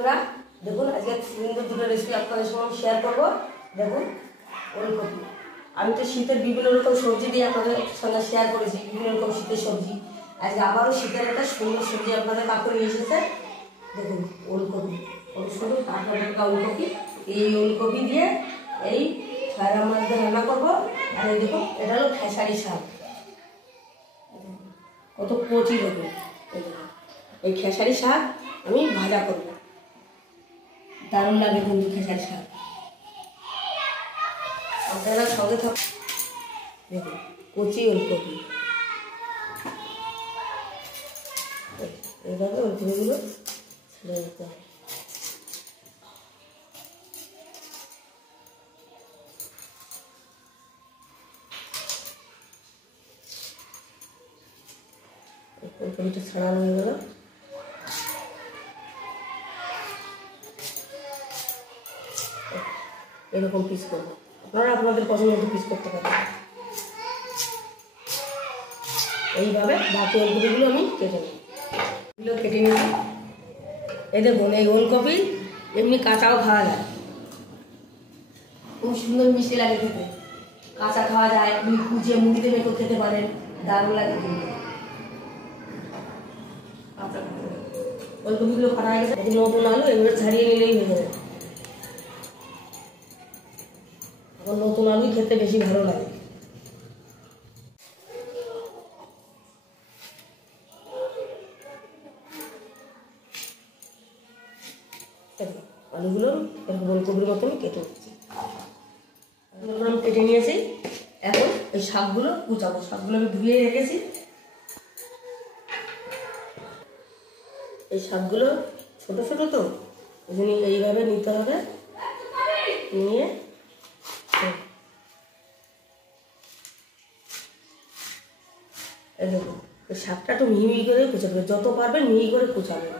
বন্ধুরা দেখুন আজকে সুন্দর দুটো রেসিপি আপনাদের সঙ্গে শেয়ার করবো। দেখুন ওলকপি, আমি তো শীতের বিভিন্ন রকম সবজি দিয়ে আপনাদের সঙ্গে শেয়ার করেছি, বিভিন্ন রকম শীতের সবজি। আজকে আবারও শীতের একটা সুন্দর সবজি আপনাদের কাকু নিয়ে এসেছে। দেখুন ওলকপি, কত সুন্দর টাটকা টাটকা ওলকপি। এই ওলকপি দিয়ে এই ছাড়া মাছ দিয়ে রান্না করবো। আর এই দেখুন এটা হলো খেসারি শাক, কত কচি। দেখুন এই খেসারি শাক আমি ভাজা করব, দারুণ লাগে কিন্তু খেসারি শাক। আপনারা সঙ্গে থাক। দেখুন কচি ওলকপি, এইভাবে ওলকপিগুলো ছেড়ে দিতে হবে। ওলকপিটা ছাড়ানো হয়ে গেল। এরকম পিস করবো, আপনারা আপনাদের পছন্দ মতো পিস করতে পারেন। এইভাবে বাকি ওলকপিগুলো আমি কেটে নিই, এগুলো কেটে নিই। এই দেখুন এই ওলকপি এমনি কাঁচাও খাওয়া যায়, খুব সুন্দর মিষ্টি লাগে খেতে। কাঁচা খাওয়া যায়, আপনি কুচিয়ে মুড়িতে মেখে খেতে পারেন, দারুণ লাগে কিন্তু। ওলকপিগুলো কাটা হয়ে গেছে, নতুন আলু এগুলো ছাড়িয়ে নিলেই হয়ে যাবে। এখন নতুন আলু খেতে বেশি ভালো লাগে। আলুগুলো ওলকপির মতন কেটে নিচ্ছি, আমি কেটে নিয়েছি। এখন এই শাকগুলো কুচাবো। শাকগুলো আমি ধুয়ে রেখেছি। এই শাকগুলো ছোট ছোট তো ওই জন্য এইভাবে নিতে হবে। নিয়ে এই দেখুন এই শাকটা একটু মিহি করে কুচাবে, যত পারবেন মিহি করে কুচাবেন।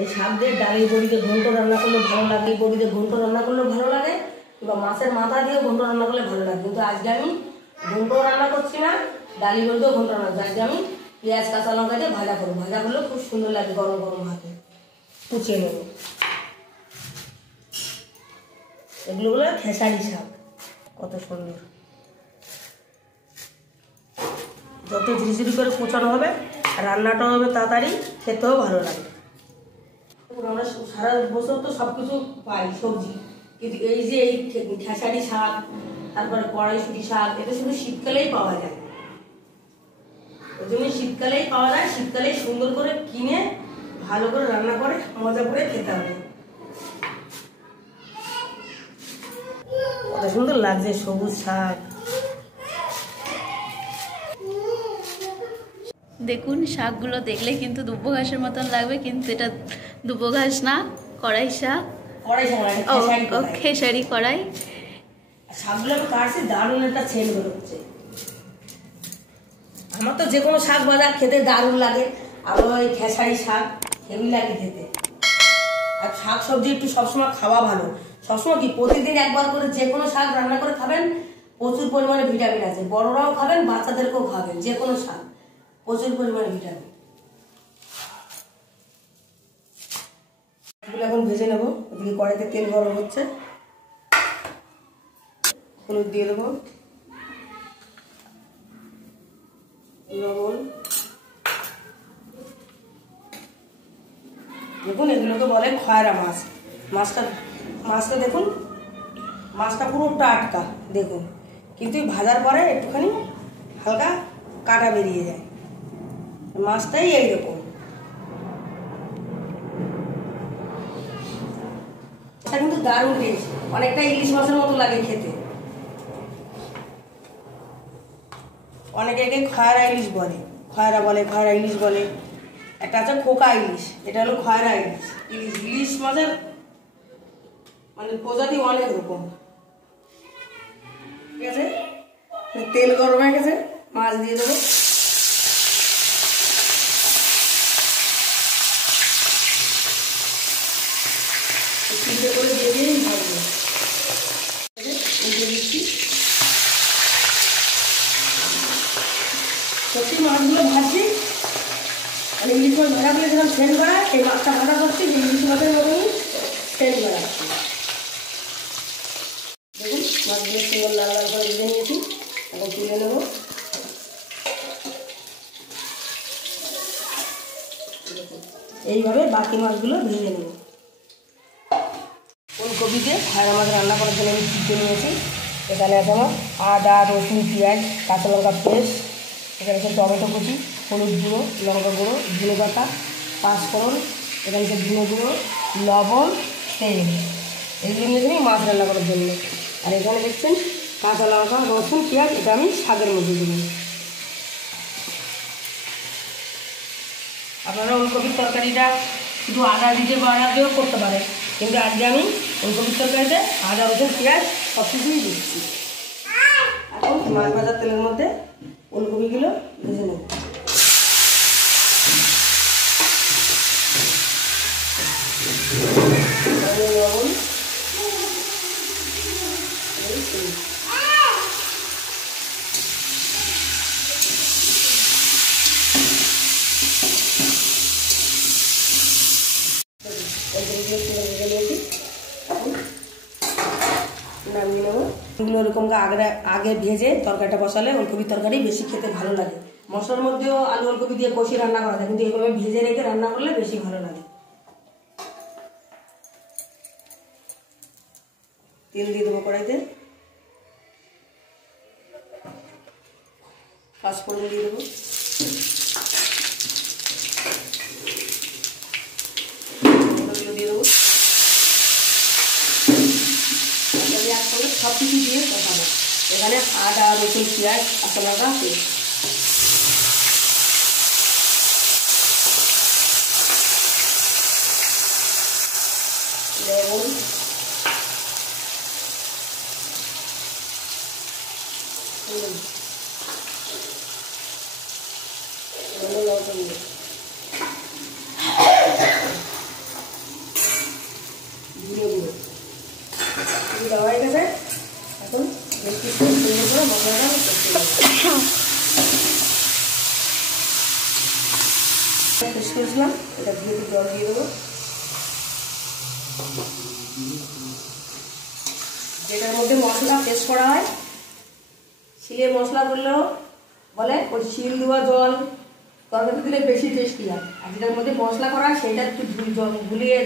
এই শাক দিয়ে ডালি বড়ি দিয়ে ঘন্ট রান্না করলে ভালো লাগে, বড়ি দিয়ে ঘন্ট রান্না করলে ভালো লাগে, কিংবা মাছের মাথা দিয়ে ঘন্ট রান্না করলে ভালো লাগে। কিন্তু আজকে আমি ঘন্ট রান্না করছি না, ডালি বড়ি দিয়ে ঘন্ট রান্না করছি। আজকে আমি পেঁয়াজ কাঁচা লঙ্কা দিয়ে ভাজা করবো। ভাজা করলে খুব সুন্দর লাগে গরম গরম ভাতে। কুচিয়ে নেব। এগুলো হলো খেসারি শাক, কত সুন্দর। যত ঝিরিঝিরি করে কুচানো হবে রান্নাটাও হবে তাড়াতাড়ি, খেতেও ভালো লাগে। আমরা সারা বছর তো সব কিছু পাই সবজি, কিন্তু এই যে এই খেসারি শাক, তারপরে কড়াইশুঁটি শাক, এটা শুধু শীতকালেই পাওয়া যায়। ওই জন্য শীতকালেই পাওয়া যায়, শীতকালেই সুন্দর করে কিনে ভালো করে রান্না করে মজা করে খেতে হবে। কত সুন্দর লাগছে সবুজ শাক। দেখুন শাকগুলো দেখলে কিন্তু দুব্বো ঘাসের মতন লাগবে, কিন্তু এটা দুব্বো ঘাস না, কড়াই শাক। খেসারি কড়াই শাকগুলো আমি কাটছি, দারুণ একটা ছেল বেরোচ্ছে। আমার তো যে কোনো শাক ভাজা খেতে দারুণ লাগে, আবার ওই খেসারি শাক হেভি লাগে খেতে। আর শাক সবজি একটু সবসময় খাওয়া ভালো। সবসময় কি প্রতিদিন একবার করে যে কোনো শাক রান্না করে খাবেন, প্রচুর পরিমাণে ভিটামিন আছে। বড়রাও খাবেন, বাচ্চাদেরকেও খাবেন, যে কোনো শাক প্রচুর পরিমাণে ভিটামিন। এগুলো এখন ভেজে নেবো। ওদিকে কড়াইতে তেল গরম হচ্ছে, হলুদ দিয়ে দেবো, লবণ। দেখুন এগুলোকে বলে খয়রা মাছ। মাছটা দেখুন, মাছটা পুরো টাটকা দেখুন, কিন্তু ভাজার পরে একটুখানি হালকা কাটা বেরিয়ে যায়। মাছটাই এইরকম। এটা কিন্তু দারুণ টেস্ট, অনেকটা ইলিশ মাছের মতো লাগে খেতে। অনেকে একে খয়রা ইলিশ বলে, খয়রা ইলিশ বলে। একটা আছে খোকা ইলিশ, এটা হলো খয়রা ইলিশ। ইলিশ মাছের মানে প্রজাতি অনেক রকম। ঠিক আছে, তেল গরম হয়ে গেছে, মাছ দিয়ে দেবো। করে দিয়ে দিয়ে ভাজবো। দিচ্ছি সত্যি মাছগুলো ভাজছি। আর ইলিশ মাছ ভাজা করে যেরকম সেন্ট করা, এই মাছটা ভাজা করছি যে ইলিশ মাছের মতনই বাকি মাছগুলো ভেজে নেব। ফুলকপি দিয়ে খয়রা মাছ রান্না করার জন্য আমি সিদ্ধ নিয়েছি। এখানে আছে আমার আদা, রসুন, পেঁয়াজ, কাঁচা লঙ্কা পেস্ট, এখানে আছে টমেটো কুচি, হলুদ গুঁড়ো, লঙ্কা গুঁড়ো, ধনে পাতা, পাঁচফোড়ন, এখানে আছে ধনে গুঁড়ো, লবণ, তেল। এগুলো নিয়েছি আমি মাছ রান্না করার জন্য। আর এখানে দেখছেন কাঁচা লঙ্কা, রসুন, পেঁয়াজ, এটা আমি শাকের মধ্যে দেবো। আপনারা ওলকপির তরকারিটা শুধু আদা দিতে বা আদা দিয়েও করতে পারেন, কিন্তু আজকে আমি ওলকপির তরকারিতে আদা, রসুন, পেঁয়াজ সব কিছুই দিচ্ছি। এখন মাছ ভাজার তেলের মধ্যে ওলকপিগুলো ভেজে নেব। লবণ, নামিয়ে নেবো। এগুলো এরকম আগে ভেজে তরকারিটা বসালে ওলকপির তরকারি বেশি খেতে ভালো লাগে। মশলার মধ্যেও আলু ওলকপি দিয়ে কষিয়ে রান্না করা যায়, কিন্তু এইভাবে ভেজে রেখে রান্না করলে বেশি ভালো লাগে। তেল দিয়ে দেবো কড়াইতে, পাঁচফোড়ন দিয়ে দেবো, দিয়ে দেবো, একসঙ্গে সব কিছু দিয়ে কষাবো। এখানে আদা, রসুন, পেঁয়াজ, কাঁচা লঙ্কা পেস্ট। লবণ, লঙ্কা দিয়ে দেওয়া হয়ে গেছে। এখন বেশি সুন্দর করে মশলাটা শেষ করেছিলাম, এটা দিয়ে জল দিয়ে দেবো। যেটার মধ্যে মশলা পেস্ট করা হয়, শিলের মশলা করলেও বলে ওই শিল দেওয়া জল তরকারি দিলে বেশি টেস্টি হয়। আর যেটার মধ্যে মশলা করা হয় সেটা একটু জল গুলিয়ে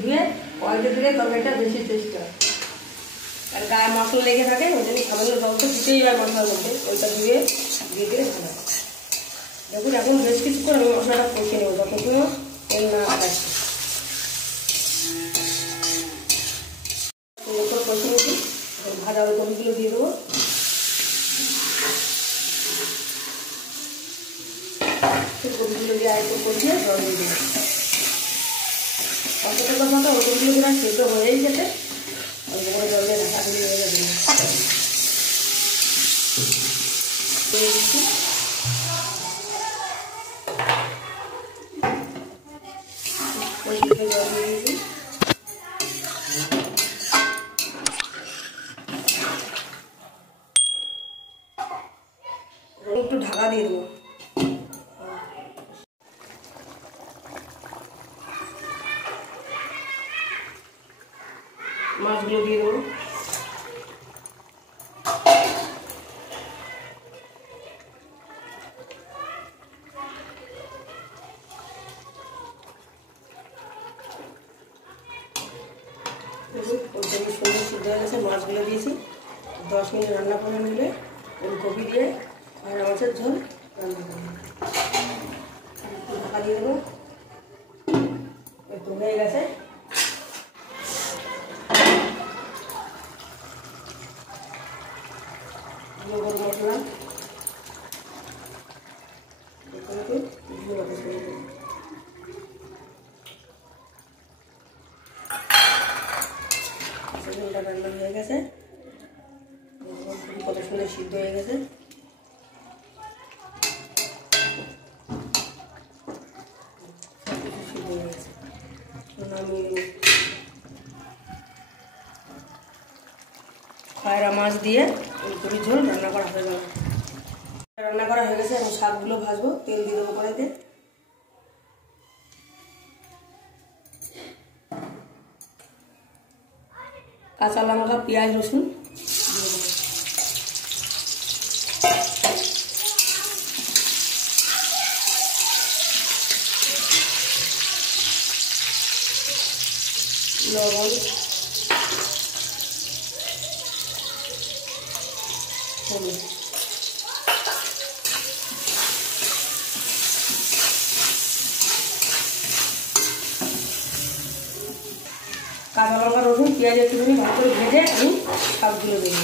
ধুয়ে কড়াইতে দিলে তরকারিটা বেশি টেস্টি হয়। আর গায়ে মশলা লেগে থাকে, ওই জন্য সামান্য জল তো দিতেই হয় মশলার মধ্যে, ওইটা দিয়ে দিলে ভালো। দেখুন এখন বেশ কিছুক্ষণ আমি মশলাটা কষে নেব, যতক্ষণ তেল না আটাচ্ছে। কষে নিচ্ছি, ভাজা ওলকপিগুলো দিয়ে দেবো। ফুলকপিগুলো দিয়ে আরেকটু কষিয়ে জল দিয়ে দেবো। কষাতে কষাতে ওলকপিগুলো যেটা সেদ্ধ হয়েই গেছে, অল্প করে জল দিয়ে ঢাকা দিয়ে হয়ে যাবে। জল দিয়ে দিয়েছি, একটু ঢাকা দিয়ে দেবো। মাছগুলো দিয়ে দেবো। সুন্দর সিদ্ধ হয়ে গেছে, মাছগুলো দিয়েছি। 10 মিনিট রান্না করে নিলে ওলকপি দিয়ে খয়রা মাছের ঝোল রান্না করবো। ঢাকা দিয়ে দেবো, একটু হয়ে গেছে। গরম মশলা রান্না হয়ে গেছে, কত সুন্দর সিদ্ধ হয়ে গেছে। সিদ্ধ হয়ে গেছে, খয়রা মাছ দিয়ে ওলকপির ঝোল রান্না করা হয়ে গেল। রান্না করা হয়ে গেছে, আমি শাকগুলো ভাজবো। তেল দিয়ে দেবো কড়াইতে, কাঁচা লঙ্কা, পেঁয়াজ, রসুন দিয়ে দেবো। লবণ, হলুদ। কাঁচা লঙ্কা, রসুন, পেঁয়াজ একটুখানি ভালো করে ভেজে আমি শাকগুলো দেবো।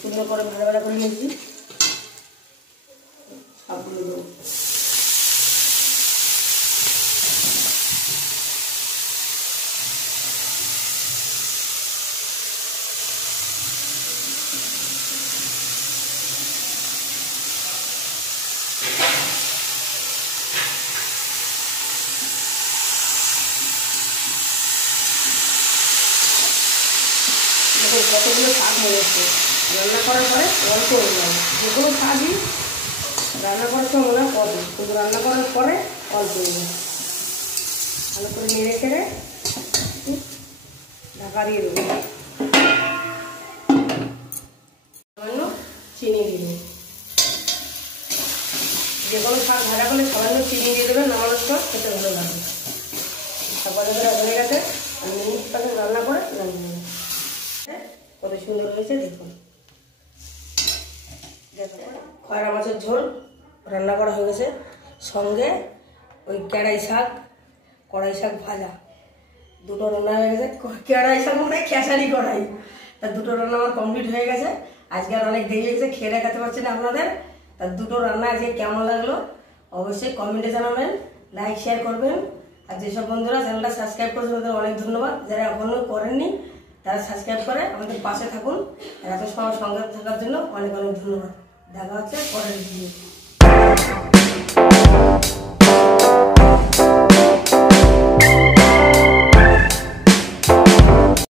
সুন্দর করে ভাজা ভাজা করে নিয়েছি, শাকগুলো দেবো। কতগুলো শাক হয়ে যাচ্ছে, রান্না করার পরে অল্প হয়ে যাবে। যে কোনো শাকই রান্না করার সময় মনে হয় কত, কিন্তু রান্না করার পরে অল্প হয়ে যাবে। ভালো করে নেড়ে চেড়ে ঢাকা দিয়ে দেবো। সামান্য চিনি দিয়ে দেবো। যে কোনো শাক ভাজা করলে সামান্য চিনি দিয়ে দেবেন, নামানোর সময় খেতে ভালো লাগবে। শাক ভাজা করে হয়ে গেছে, আমি মিনিট পাশে রান্না করে নামিয়ে নেব। কত সুন্দর হয়েছে দেখুন। খয়রা মাছের ঝোল রান্না করা হয়ে গেছে, সঙ্গে ওই কড়াই শাক ভাজা, দুটো রান্না হয়ে গেছে। কড়াই শাক মানে খেসারি কড়াই, তার দুটো রান্না আমার কমপ্লিট হয়ে গেছে। আজকে আর অনেক দেরি হয়েছে, খেয়ে দেখাতে পারছি না আপনাদের। তার দুটো রান্না আজকে কেমন লাগলো অবশ্যই কমেন্টে জানাবেন, লাইক শেয়ার করবেন। আর যেসব বন্ধুরা চ্যানেলটা সাবস্ক্রাইব করেছেন তাদের অনেক ধন্যবাদ। যারা এখনো করেননি তারা সাবস্ক্রাইব করে আমাদের পাশে থাকুন। এত সময় সঙ্গে থাকার জন্য অনেক অনেক ধন্যবাদ। দেখা হচ্ছে পরের ভিডিও।